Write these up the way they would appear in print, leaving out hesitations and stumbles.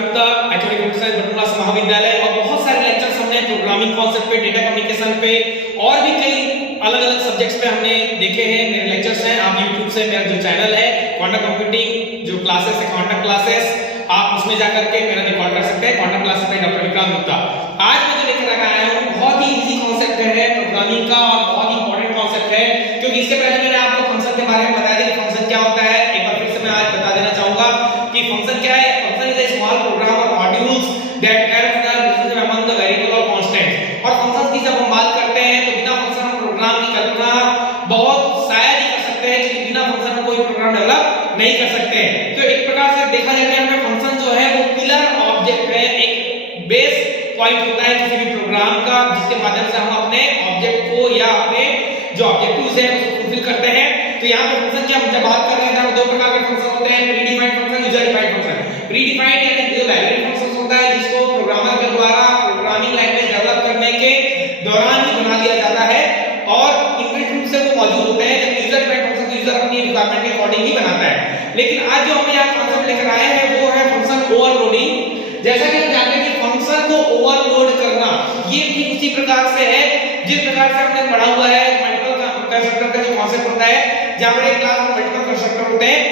Gupta, HOD computer science बटुला महाविद्यालय। और बहुत सारे लेक्चर्स हमने प्रोग्रामिंग कॉन्सेप्ट पे, डेटा कम्युनिकेशन पे और भी कई अलग-अलग सब्जेक्ट्स पे हमने देखे हैं। मेरे लेक्चर्स हैं, आप YouTube से मेरा जो चैनल है क्वांटम कंप्यूटिंग जो क्लासेस है क्वांटम क्लासेस, आप उसमें जाकर के मेरा रिकॉर्ड कर सकते हैं। क्वांटम क्लासेस में डॉक्टर विक्रांत गुप्ता। आज मैं जो लेकर आया हूं बहुत ही इजी कॉन्सेप्ट है प्रोग्रामिंग का और बहुत ही इंपॉर्टेंट कॉन्सेप्ट है, क्योंकि इससे पहले मैंने आपको फंक्शन के बारे में बताया था कि फंक्शन क्या होता है। एक बार फिर से मैं आज बता देना चाहूंगा कि फंक्शन क्या है। Function is a small program और modules that help the relationship among the variable और कांस्टेंट। और फंक्शन की जब हम बात करते हैं तो बिना फंक्शन प्रोग्राम की कल्पना बहुत शायद ही कर सकते हैं, क्योंकि बिना फंक्शन में कोई प्रोग्राम डेवलप नहीं कर सकते हैं। तो एक प्रकार से देखा जाए तो फंक्शन जो है वो पिलर ऑब्जेक्ट है, एक बेस पॉइंट होता है किसी भी प्रोग्राम का, जिसके माध्यम से हम अपने ऑब्जेक्ट को या अपने जो ऑब्जेक्टिव्स है उसको फुलफिल करते हैं। तो यहाँ पे फंक्शन की हम जब बात कर रहे हैं तो दो प्रकार के फंक्शन होते हैं, pre defined function, user defined function. Pre defined यानी जो लाइब्रेरी फंक्शन होता है जिसको प्रोग्रामर के द्वारा प्रोग्रामिंग लैंग्वेज डेवलप करने के दौरान ही बना दिया जाता है और इनबिल्ट रूप से वो मौजूद होते हैं। जब यूजर डिफाइंड फंक्शन यूजर अपनी रिक्वायरमेंट के अकॉर्डिंग ही बनाता है। लेकिन आज जो हम यहाँ कॉन्सेप्ट लेकर आए हैं वो है फंक्शन ओवरलोडिंग। जैसा कि हम जानते हैं कि फंक्शन को ओवरलोड करना ये ठीक उसी प्रकार से है जिस प्रकार से हमने पढ़ा हुआ है मल्टीपल कंस्ट्रक्टर का जो कॉन्सेप्ट होता है, जहां पर एक क्लास में मल्टीपल कंस्ट्रक्टर होते हैं।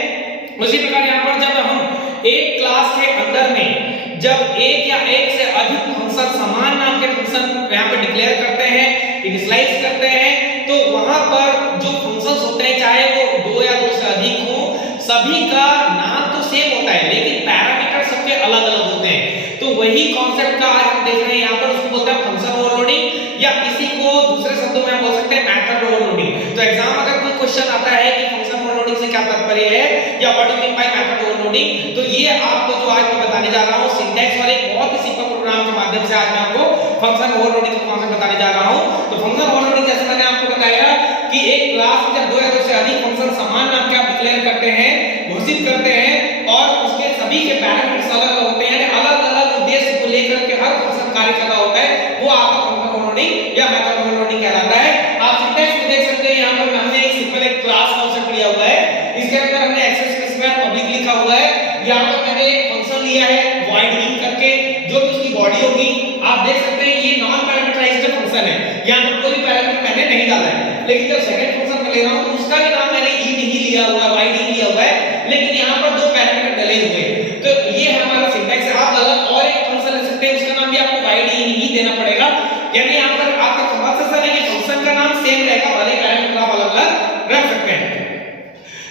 उसी प्रकार यहां पर जब हम एक क्लास के अंदर में जब एक या एक से अधिक फंक्शन समान नाम के फंक्शन यहां पर डिक्लेयर करते हैं, इनिशियलाइज करते हैं, तो वहां पर जो फंक्शंस होते हैं चाहे वो दो या दो से अधिक हो, सभी का नाम तो सेम होता है लेकिन पैरामीटर सबके अलग-अलग होते हैं। तो वही कॉन्सेप्ट का आज हम देख रहे हैं यहाँ पर, उसको बोलते हैं फंक्शन ओवरलोडिंग या इसी को दूसरे शब्दों में हम बोल सकते हैं मेथड ओवरलोडिंग। तो एग्जाम अगर कोई क्वेश्चन आता है कि फंक्शन ओवरलोडिंग से क्या तात्पर्य है या what do mean by method overloading, तो ये आपको जो आज मैं बताने जा रहा हूं सिंटैक्स वाले बहुत ही सिंपल प्रोग्राम के माध्यम से आज मैं आपको फंक्शन ओवरलोडिंग का कॉन्सेप्ट बताने जा रहा हूं। तो फंक्शन ओवरलोडिंग जैसे मैंने आपको बताया कि एक क्लास में जब दो या दो से अधिक फंक्शन समान नाम के आप डिक्लेयर करते हैं, घोषित करते हैं और उसके सभी के पैरामीटर्स अलग-अलग होते हैं, अलग-अलग उद्देश्य को लेकर के हर फंक्शन कार्य कर रहा होता है, वो आपका फंक्शन ओवरलोडिंग या मेथड ओवरलोडिंग कहलाता है। आप सिंटैक्स में देख सकते हैं, यहां पर हमने एक सिंपल एक क्लास कॉन्सेप्ट लिया हुआ है, इसके अंदर हमने एक्सेस स्पेसिफायर पब्लिक लिखा हुआ है। यहां पर मैंने एक फंक्शन लिया है void in करके, जो कि उसकी बॉडी होगी। आप देख सकते हैं ये नॉन पैरामीटराइज्ड फंक्शन है, यहां पर कोई पैरामीटर मैंने नहीं डाला है। लेकिन जब सेकंड फंक्शन में ले रहा हूं तो उसका भी नाम मैंने इन ही लिया हुआ है, void in लिया हुआ है, लेकिन यहां पर दो पैरामीटर डले हुए हैं। तो ये है हमारा सिंटैक्स है। आप अलग और एक फंक्शन ले सकते हैं, उसका नाम भी आपको void in ही देना पड़ेगा। यानी यहां पर आपका कंपल्सन है कि फंक्शन का नाम सेम रहेगा, भले पैरामीटर आप अलग-अलग रख सकते हैं।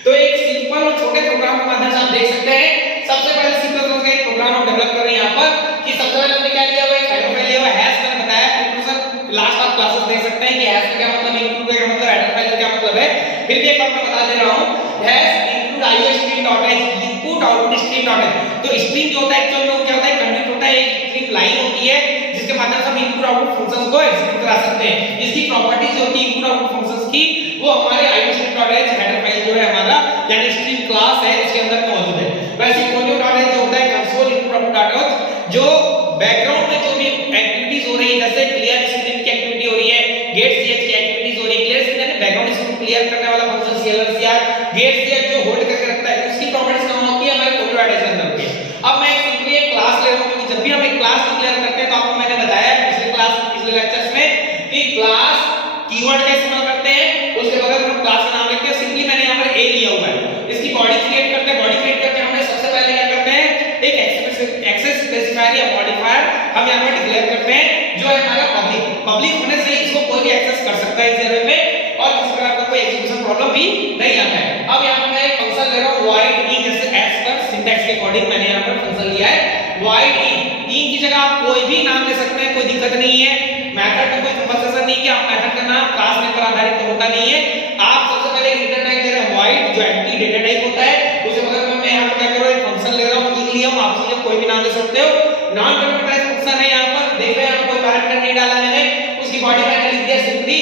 तो एक सिंपल और छोटे प्रोग्राम के माध्यम से आप देख सकते हैं। सबसे पहले सिंपल तरह का एक प्रोग्राम हम डेवलप कर रहे हैं यहां पर कि सबसे पहले हमने क्या लिया हुआ है, हेडर फाइल लिया हुआ है, हैश मैंने बताया प्रिपरेशन लास्ट ऑफ क्लासेस देख सकते हैं कि हैश का क्या मतलब, इंक्लूड का क्या मतलब, हेडर फाइल का क्या मतलब है। फिर भी एक बार मैं बता दे रहा हूं, hash include iostream.h input output stream.h। तो स्ट्रीम जो होता है एक्चुअल में क्या होता है, कंटेंट होता है, एक स्ट्रीम लाइन होती है जिसके माध्यम से हम इनपुट आउटपुट फंक्शंस को एग्जीक्यूट करा सकते हैं। इसकी प्रॉपर्टीज होती है इनपुट आउटपुट फंक्शंस की, वो हमारे iostream.h हेडर फाइल जो है हमारा यानी स्ट्रीम क्लास है उसके अंदर मौजूद है। वैसे conio.h जो होता है कंसोल इनपुट आउटपुट जो बैकग्राउंड में जो भी एक्टिविटीज हो रही है, जैसे क्लियर स्क्रीन की एक्टिविटी हो रही है, गेट ch की एक्टिविटीज हो रही है। क्लियर स्क्रीन यानी बैकग्राउंड स्क्रीन क्लियर करने वाला फंक्शन clr गेट ch जो होल्ड करके रखता है, उसकी प्रॉपर्टीज कहां होती है, हमारे conio.h के अंदर होती है। अब मैं सिंपली एक क्लास ले रहा हूं, क्योंकि जब भी हम एक क्लास डिक्लेयर करते हैं तो आपको मैंने बताया पिछले लेक्चर्स में कि क्लास कीवर्ड का इस्तेमाल करते हैं, उसके बगल में हम क्लास का नाम लिखते हैं। सिंपली मैंने यहां पर a लिया हुआ है, इसकी बॉडी क्रिएट करते हैं। बॉडी क्रिएट करके हमने सबसे पहले क्या करते हैं, एक एक्सेस स्पेसिफायर या मॉडिफायर हम यहां पर डिक्लेयर करते हैं जो है हमारा पब्लिक होने से इसको कोई भी एक्सेस कर सकता है इस एरर में और किसी प्रकार का कोई एग्जीक्यूशन प्रॉब्लम भी नहीं आता है। अब यहां पर मैं एक फंक्शन ले रहा हूं void in, जैसे एज पर सिंटैक्स के अकॉर्डिंग मैंने यहां पर फंक्शन लिया है void in की जगह आप कोई भी नाम ले सकते हैं, कोई दिक्कत नहीं है। मेथड में कोई कंपल्सन नहीं कि आप मेथड का नाम क्लास नेम पर आधारित होता नहीं है। आप सबसे पहले एक रिटर्न टाइप दे रहे हैं void जो एम्प्टी डेटा टाइप होता है, उसके बगल में मैं यहां पर क्या कर रहा हूं, एक फंक्शन ले रहा हूं, इन लिया हूं। आप सीधे कोई भी नाम ले सकते हो। नॉन पैरामीटराइज्ड फंक्शन है, यहां पर देख रहे हैं आप कोई पैरामीटर नहीं डाला मैंने, उसकी बॉडी मैंने लिख दिया सिंपली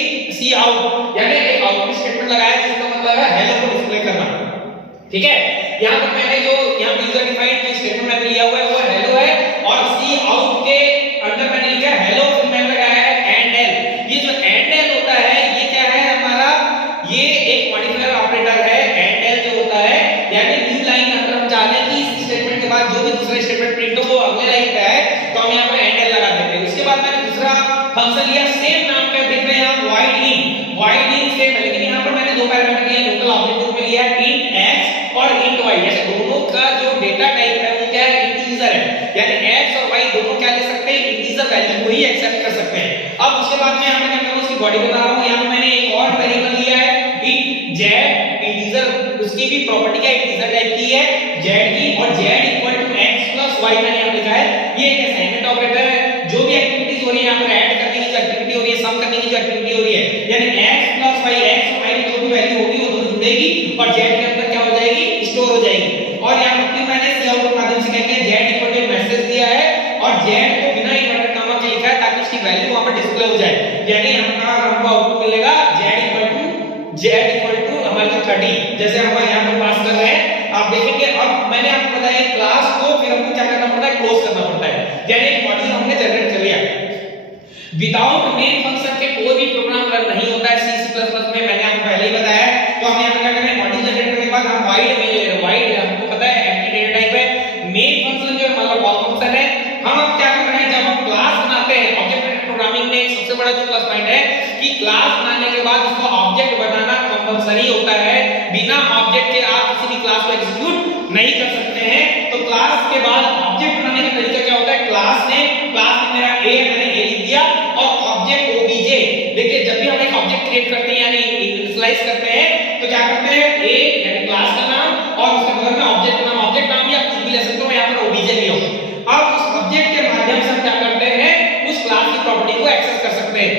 cout यानी एक आउटपुट स्टेटमेंट लगाया जिसका मतलब है हेलो को डिस्प्ले करना। ठीक है, यहां पर मैंने जो यहां यूजर डिफाइंड जो स्टेटमेंट मैंने लिया हुआ है वो हेलो है और cout के अंदर मैंने लिखा है हेलो, फिर मैंने लगाया है एंड एल। ये जो एंड एल होता है ये क्या है हमारा, ये एक मॉडिफायर ऑपरेटर है। एंड एल जो होता है यानी न्यू लाइन अगर हम चाहते हैं कि इस स्टेटमेंट के बाद जो भी दूसरा स्टेटमेंट प्रिंट हो वो फंक्शन लिया सेम नाम का, देख रहे हैं आप void in सेम है, लेकिन यहाँ पर मैंने दो पैरामीटर लिए, लोकल ऑब्जेक्ट के रूप में लिया है int x और int y, यानी दोनों का जो डेटा टाइप है वो क्या है, इंटीजर है, यानी x और y दोनों क्या ले सकते हैं, इंटीजर वैल्यू को ही एक्सेप्ट कर सकते हैं। अब उसके बाद में यहाँ पे क्या करूँ, उसकी बॉडी बना रहा हूँ, यहाँ मैंने एक और वेरिएबल लिया है int z, इंटीजर, उसकी भी प्रॉपर्टी क्या इंटीजर टाइप की है z की, और z equal to x plus y मैंने यहाँ लिखा है, ये एक असाइनमेंट ऑपरेटर है, जो भी एक्टिविटीज हो रही है यहाँ पर ऐड करने की जो एक्टिविटी हो रही है, सम करने की जो एक्टिविटी हो रही है, यानी x प्लस y, x और y की जो भी वैल्यू होगी वो दोनों जुड़ेगी और z के अंदर क्या हो जाएगी, स्टोर हो जाएगी। और यहाँ पर मैंने काउट के माध्यम से क्या किया, z इक्वल टू मैसेज दिया है और z को बिना इन्वर्टेड कॉमा के लिखा है ताकि उसकी वैल्यू वहां पर डिस्प्ले हो जाए, यानी हमको आउटपुट मिलेगा z इक्वल टू हमारे जो 30, जैसे हम यहाँ पर पास कर रहे हैं आप देखेंगे। अब मैंने आपको बताया क्लास को फिर हमको क्या करना पड़ता है, क्लोज करना पड़ता है, यानी एक मॉड्यूल हमने जनरेट कर लिया। विदाउट मेन फंक्शन के कोई भी प्रोग्राम रन नहीं होता है C++ में, मैंने आपको पहले ही बताया है। तो हम यहाँ पे क्या करें, मॉड्यूल जनरेट करने के बाद हम void मेन ले रहे हैं, void हमको पता है एम्प्टी डेटा टाइप है, मेन फंक्शन जो मतलब कॉल फंक्शन है। हम अब क्या कर रहे हैं, जब हम क्लास बनाते हैं, ऑब्जेक्ट ओरिएंटेड प्रोग्रामिंग में एक सबसे बड़ा जो प्लस पॉइंट है कि क्लास बनाने के बाद उसको ऑब्जेक्ट बनाना कंपलसरी होता है, बिना ऑब्जेक्ट के आप किसी भी क्लास को एग्जीक्यूट नहीं कर सकते हैं। तो क्लास के बाद ऑब्जेक्ट बनाने का तरीका क्या होता है, क्लास में मेरा a है, मैंने a लिख दिया, और ऑब्जेक्ट obj, देखिए जब भी हम एक ऑब्जेक्ट क्रिएट करते हैं यानी इनिशियलाइज करते हैं तो क्या करते हैं, a यानी क्लास का नाम और उसके बगल में ऑब्जेक्ट नाम या कुछ भी ले सकते हो, मैं यहाँ पर obj लिया हूं। अब उस ऑब्जेक्ट के माध्यम से हम क्या करते हैं, उस क्लास की प्रॉपर्टी को एक्सेस कर सकते हैं।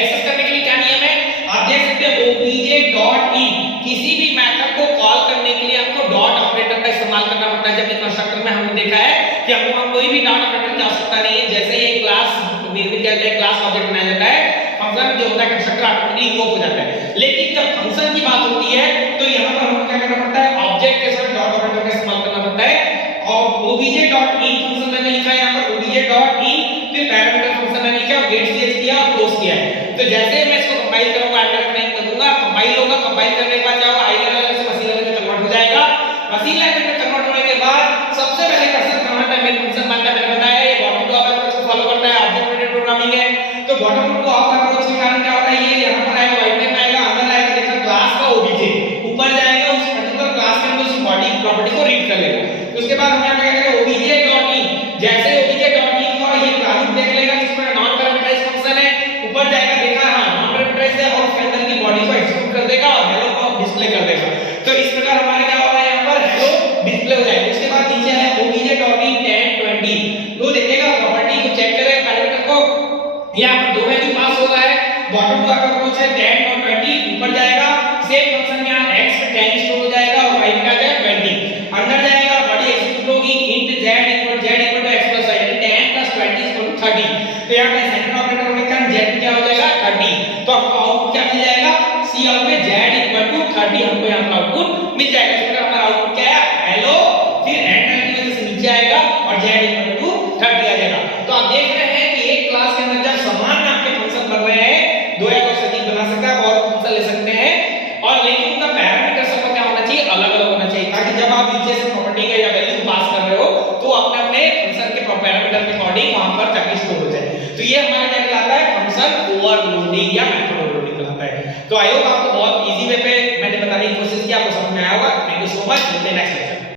एक्सेस करने के लिए क्या नियम है, आप देख सकते हैं obj.in, किसी भी मेथड को कॉल करने के लिए आपको डॉट ऑपरेटर का इस्तेमाल करना पड़ता है। जबकि कंस्ट्रक्टर में हमने देखा है कि हमको कोई भी डॉट ऑपरेटर की आवश्यकता नहीं है, जैसे ही एक क्लास निर्मित किया जाता है, क्लास ऑब्जेक्ट बनाया जाता है, फंक्शन जो होता है कंस्ट्रक्टर ऑटोमेटिकली इन्वोक हो जाता है। लेकिन जब फंक्शन की बात होती है तो यहाँ पर हमको क्या करना पड़ता है, ऑब्जेक्ट के साथ डॉट ऑपरेटर का इस्तेमाल करना पड़ता है। और obj.in फंक्शन मैंने लिखा है यहाँ पर obj.in, फिर पैरामीटर फंक्शन मैंने लिखा है, गेट स्टेज किया और क्लोज किया है। तो जैसे मैं इसको कंपाइल करूंगा, अल्टरनेट करूंगा, कंपाइल होगा, कंपाइल करने के बाद क्या होगा, आई लेवल से मशीन लेवल में कन्वर्ट हो जाएगा। मशीन लेवल में कन्वर्ट होने के बाद सबसे पहले कर्सर कहां है, मेन फंक्शन मानता है, मैंने बताया ये बॉटम टू अप अप्रोच को फॉलो करता है, ऑब्जेक्ट ओरिएंटेड प्रोग्रामिंग है। तो बॉटम टू अप अप्रोच के कारण क्या होता है, ये यहां पर आएगा, वाइट में आएगा, अंदर आएगा, देखा क्लास का obj ऊपर जाएगा, उस पर्टिकुलर क्लास के अंदर उस बॉडी प्रॉपर्टी को रीड कर लेगा। उसके बाद हम यहां पे क्या करेंगे, obj.in, जैसे obj.in को ये प्रारूप देख लेगा जिसमें नॉन पैरामीटराइज्ड फंक्शन है, ऊपर जाएगा, देखा हां नॉन पैरामीटराइज्ड है, और उसके अंदर की बॉडी को एक्सक्यूट कर देगा और हेलो को डिस्प्ले कर देगा। तो इस प्रकार हमारे क्या होगा, यहां पर हेलो डिस्प्ले हो जाएगा। उसके बाद नीचे है obj.in 10 20, तो देखिएगा प्रॉपर्टी को चेक करें, पैरामीटर को यहां पर दो वैल्यू पास हो रहा है, बॉटम टू अप अप्रोच है 10 और 20, ऊपर जाएगा सेम फंक्शन यहां x पे 10 स्टोर हो जाएगा और y पे आ जाएगा 20, अंदर जाएगा बॉडी एक्सिक्यूट होगी, int z equal to x plus y, यानी 10 प्लस 20 इक्वल टू 30। तो यहां पे सेकंड ऑपरेटर होने के कारण z क्या हो जाएगा 30, तो आपको आउटपुट क्या मिल जाएगा, c आउट में z इक्वल टू 30 हमको यहां पर आउटपुट मिल जाएगा। इस प्रकार हमारा आउटपुट क्या है, हेलो, फिर एंटर की वजह से नीचे आएगा और z इक्वल टू 30 आ जाएगा। तो आप देख रहे हैं कि एक क्लास के अंदर जब समान आपके फंक्शन बन रहे हैं, दो या कोई सटीक बना सकता है और फंक्शन ले सकते हैं, और लेकिन उनका पैरामीटर सबका क्या होना चाहिए, अलग अलग होना चाहिए, ताकि जब आप नीचे से प्रॉपर्टी का या वैल्यू पास कर रहे हो तो अपने अपने फंक्शन के पैरामीटर के अकॉर्डिंग वहां पर जाके स्टोर हो जाए। तो ये हमारा क्या कहलाता है, फंक्शन ओवरलोडिंग या मेथड ओवरलोडिंग कहलाता है। तो आई होप आपको बहुत इजी वे पे मैंने बताने की कोशिश की, आपको समझ में आया होगा। थैंक यू सो मच, मिलते हैं नेक्स्ट लेक्चर।